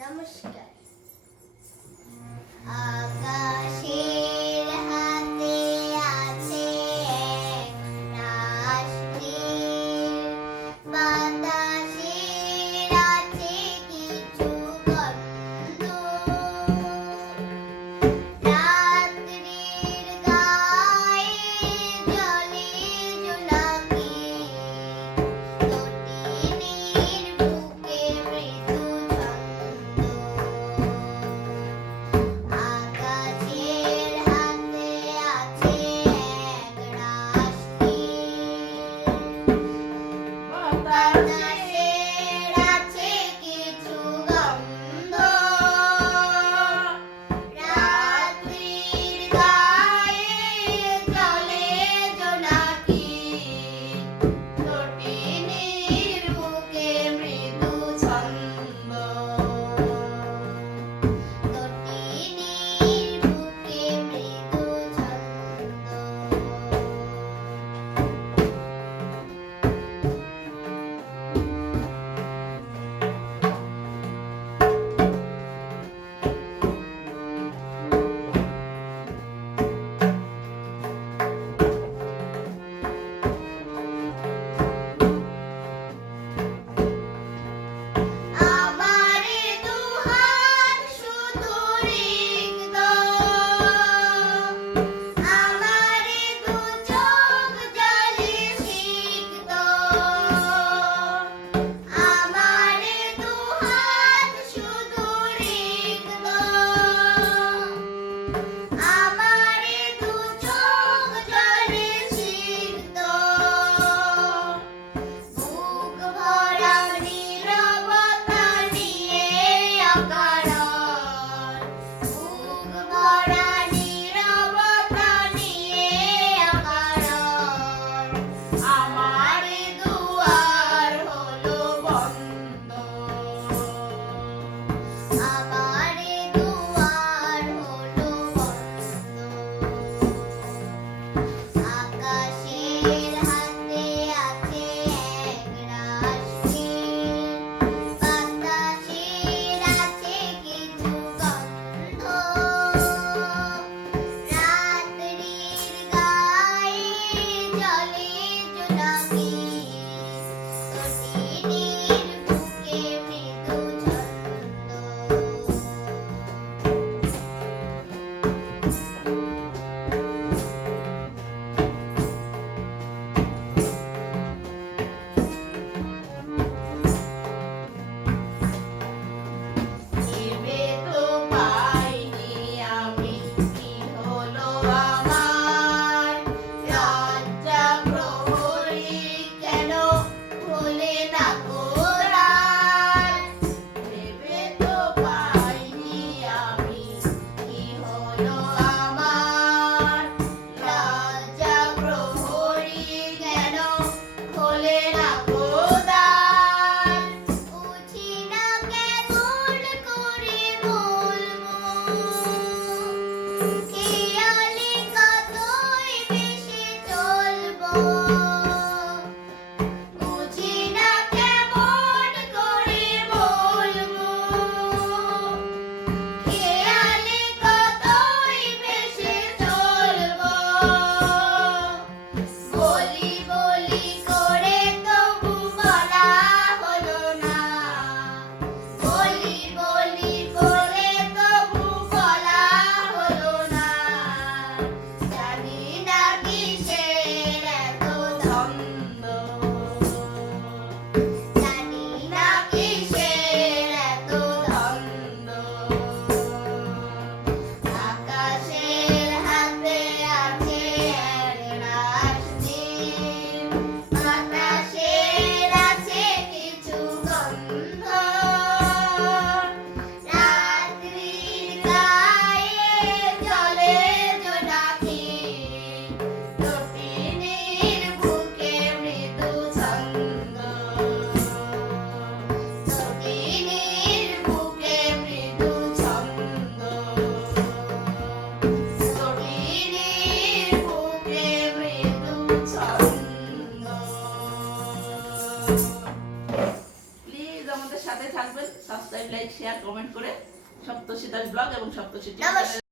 নমস্কার। see. Share comment করে সপ্তর্ষি blog এবং সপ্তর্ষি